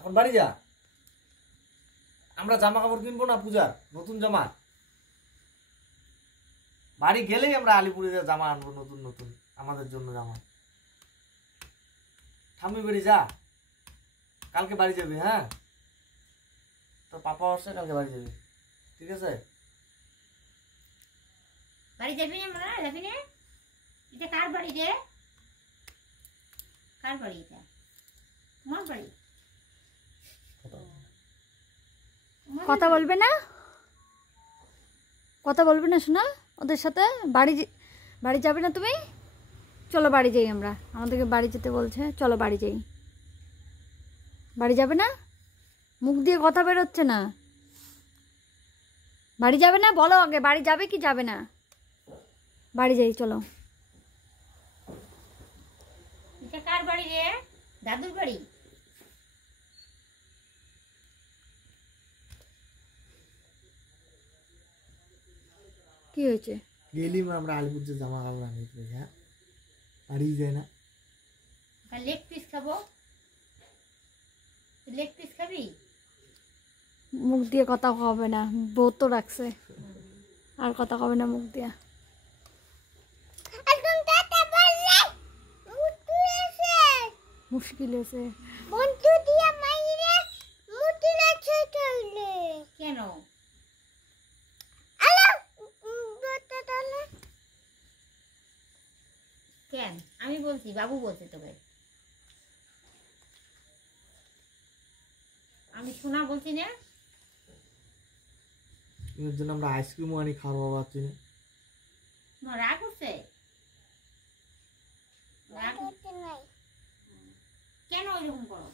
এখন বাড়ি যা। আমরা জামা কাপড় কিনবো না পূজার নতুন জামা? বাড়ি গেলেই আমরা আলিপুরে জামা আনবো নতুন নতুন, আমাদের জন্য জামা। ঠাম্মি বাড়ি যা, কালকে বাড়ি যাবি। হ্যাঁ, তোর পাপা আসছে, কালকে বাড়ি যাবি, ঠিক আছে? বাড়ি যাবি না? আমরা যাবি না? এটা কার বাড়ি রে? কার বাড়ি এটা? তোমার বাড়ি? কথা বলবে না, কথা বলবে না শোনা ওদের সাথে? বাড়ি যাবে না তুমি? চলো বাড়ি যাই, আমরা আমাদেরকে বাড়ি যেতে বলছে, চলো বাড়ি যাই। বাড়ি যাবে না? মুখ দিয়ে কথা বেরোচ্ছে না। বাড়ি যাবে না? বলো আগে, বাড়ি যাবে কি যাবে না? বাড়ি যাই, চলো। এটা কার বাড়ি রে? দাদুর বাড়ি? কি হয়েছে? গেলিম আমরা আলিপুর যে জামা কাপড় আনতে। হ্যাঁ, বাড়ি যায় না। লেগ পিস খাবো। লেগ পিস খাবি? মুখ দিয়ে কথা হবে না, বউ তো রাখছে, আর কথা হবে না মুখ দিয়া। মুশকিল আছে কেন? কেন? আমি বলছি, বাবু বলছে তোকে। আমি শোনা বলছি না? এর জন্য আমরা আইসক্রিমও আনি, খাওয়া পাচ্ছি না। রাগ হচ্ছে? কেন ওইরকম করো?